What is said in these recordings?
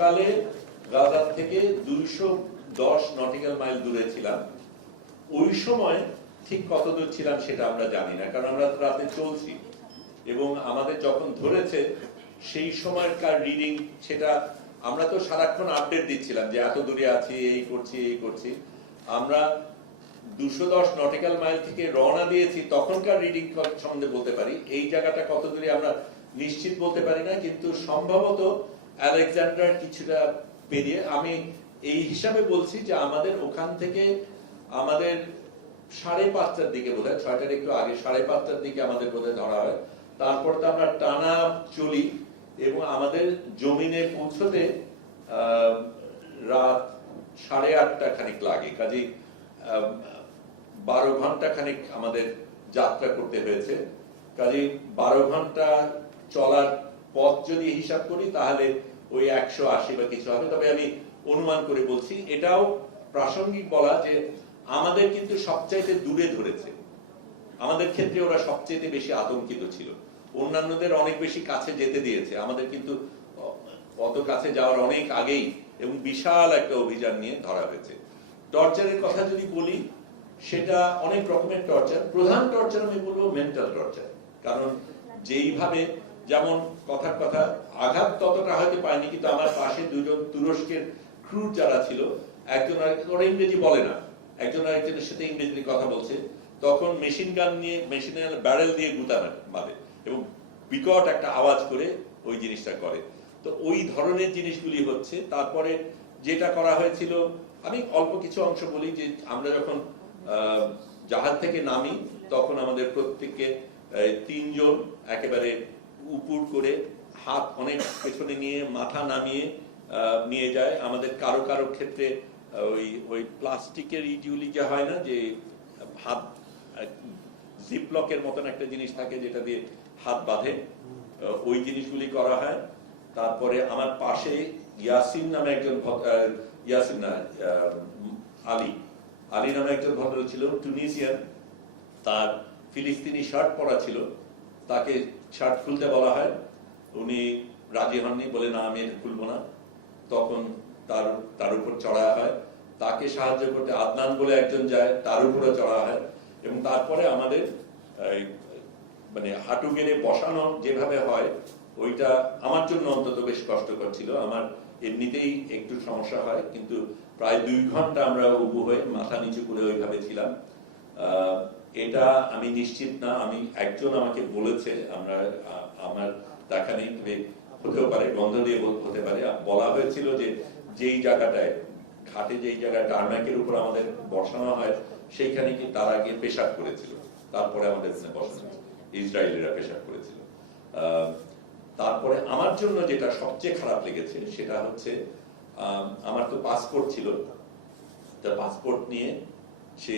সকালে গাজার থেকে 210 নটিক্যাল মাইল দূরে ছিলাম। ওই সময় ঠিক কত দূর ছিলাম সেটা আমরা জানি না, কারণ আমরা রাতে চলছি এবং আমাদের যখন ধরেছে সেই সময়কার রিডিং সেটা আমরা তো সারাক্ষণ আপডেট দিচ্ছিলাম যে এত দূরে আছি, এই করছি। আমরা 210 নটিক্যাল মাইল থেকে রওনা দিয়েছি, তখনকার রিডিং সম্বন্ধে বলতে পারি। এই জায়গাটা কত দূরে আমরা নিশ্চিত বলতে পারি না, কিন্তু সম্ভবত আলেকজান্ডার কিছুটা পেরিয়ে। আমি এই হিসাবে বলছি যে আমাদের ওখান থেকে আমাদের 5:30টার দিকে বোধহয়, 6টার একটু আগে 5:30টার দিকে আমাদের বোধহয় ধরা হয়। তারপর তো আমরা টানা চলি এবং আমাদের জমিনে পৌঁছতে রাত 8:30 খানিক লাগে। কাজেই 12 ঘন্টা খানিক আমাদের যাত্রা করতে হয়েছে। কাজেই 12 ঘন্টা চলার পথ যদি হিসাব করি তাহলে ওই 180 বা কিছু হবে। তবে আমি অনুমান করে বলছি। এটাও প্রাসঙ্গিক বলা যে আমাদের কিন্তু সবচাইতে দূরে ধরেছে, আমাদের ক্ষেত্রে ওরা সবচেয়ে বেশি আতঙ্কিত ছিল। অন্যান্যদের অনেক বেশি কাছে যেতে দিয়েছে, আমাদের কিন্তু অত কাছে যাওয়ার অনেক আগেই এবং বিশাল একটা অভিযান নিয়ে ধরা হয়েছে। টর্চারের কথা যদি বলি, সেটা অনেক রকমের টর্চার। প্রধান টর্চার আমি বলবো মেন্টাল টর্চার। কারণ যেইভাবে, যেমন কথার কথা, আঘাত ততটা হয়তো পায়নি, কিন্তু আমার পাশে দুজন তুরস্কের ক্রু যারা ছিল, একজন ওরা ইংরেজি বলে না, একজন আরেকজনের সাথে ইংরেজিতে কথা বলছে, তখন মেশিন গান নিয়ে, মেশিন ব্যারেল দিয়ে গুতা মারে এবং বিকট একটা আওয়াজ করে ওই জিনিসটা করে। তো ওই ধরনের জিনিসগুলি হচ্ছে। তারপরে যেটা করা হয়েছিল, আমি অল্প কিছু অংশ বলি, যে আমরা যখন জাহাজ থেকে নামি তখন আমাদের প্রত্যেককে 3 জন একেবারে উপর করে হাত অনেক পেছনে নিয়ে মাথা নামিয়ে নিয়ে যায়। আমাদের কারো কারো ক্ষেত্রে ওই প্লাস্টিকের ইডিউলি যে হয় না, যে হাত জিপলকের মতন একটা জিনিস থাকে যেটা দিয়ে হাত বাঁধে, ওই জিনিসগুলি করা হয়। তারপরে আমার পাশে ইয়াসিন নামে একজন, ইয়াসিন না, আলী নামে একজন ভদ্র ছিল, টুনিসিয়ান। তার ফিলিস্তিনি শার্ট পরা ছিল, তাকে শার্ট খুলতে বলা হয়, উনি রাজি হননি, বলে না আমি এটা খুলবো না। তখন তার উপর চড়া হয়, তাকে সাহায্য করতে আদনান বলে একজন যায়, তার উপরে চড়া হয়। এবং তারপরে আমাদের মানে হাঁটু গেড়ে বসানো যেভাবে হয়, ওইটা আমার জন্য অন্তত বেশ কষ্টকর ছিল। আমার এমনিতেই একটু সমস্যা হয়, কিন্তু প্রায় 2 ঘন্টা আমরা উবু হয়ে মাথা নিচু করে ওইভাবে ছিলাম। এটা আমি নিশ্চিত না, একজন আমাকে বলেছে, আমার দেখা নেই, তবে হতেও পারে, গন্ধ দিয়ে হতে পারে, বলা হয়েছিল যে যেই জায়গাটায় ঘাটে, যেই জায়গায় টার্মাকের উপর আমাদের বসানো হয়, সেইখানে কি তারা গিয়ে পেশাব করেছিল, তারপরে আমাদের বসানো, ইসরায়েলিরা পেশাব করেছিল। তারপরে আমার জন্য যেটা সবচেয়ে খারাপ লেগেছে সেটা হচ্ছে, আমার তো পাসপোর্ট ছিল, তা পাসপোর্ট নিয়ে সে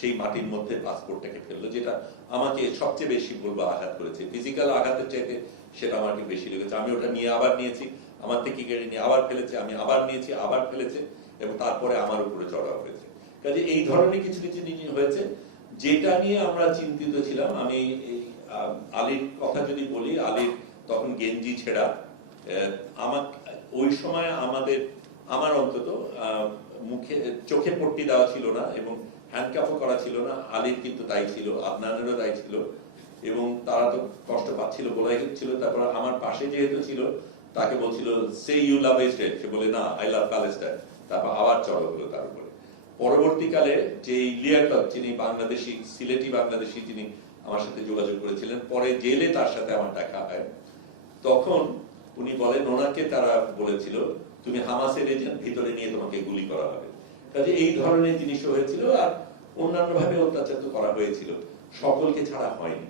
সেই মাটির মধ্যে পাসপোর্টটাকে ফেললো, যেটা আমাকে সবচেয়ে বেশি বলবো আঘাত করেছে। ফিজিক্যাল আঘাতের চাইতে সেটা আমাকে বেশি লেগেছে। আমি ওটা নিয়ে আবার নিয়েছি, আমার থেকে কেড়ে নিয়ে আবার ফেলেছে, আমি আবার নিয়েছি, আবার ফেলেছে, এবং তারপরে আমার উপরে চড়া হয়েছে। কাজে এই ধরনের কিছু কিছু জিনিস হয়েছে যেটা নিয়ে আমরা চিন্তিত ছিলাম। আমি আলীর কথা যদি বলি, আলীর তখন গেঞ্জি ছেঁড়া। ওই সময় আমার অন্তত মুখে, চোখে পট্টি দেওয়া ছিল না এবং হ্যান্ডকাফও করা ছিল না। আলীর কিন্তু তাই ছিল, আদনানেরও তাই ছিল, এবং তারা তো কষ্ট পাচ্ছিল, বলাই হচ্ছিল। তারপর আমার পাশে যেহেতু ছিল, তাকে বলছিল সে ইউ লাভ ইসরায়েল, সে বলে না আই লাভ প্যালেস্টাইন। তারপর আবার চড়া হলো তার উপরে। পরবর্তীকালে যে লিয়াকত, যিনি বাংলাদেশি, সিলেটি বাংলাদেশি, যিনি আমার সাথে যোগাযোগ করেছিলেন, পরে জেলে তার সাথে আমার দেখা হয়, তখন উনি বলেন ওনাকে তারা বলেছিল তুমি হামাসের এজেন্ট, ভিতরে নিয়ে তোমাকে গুলি করা হবে। কাজে এই ধরনের জিনিসও হয়েছিল। আর অন্যান্য ভাবে অত্যাচার তো করা হয়েছিল, সকলকে ছাড়া হয়নি।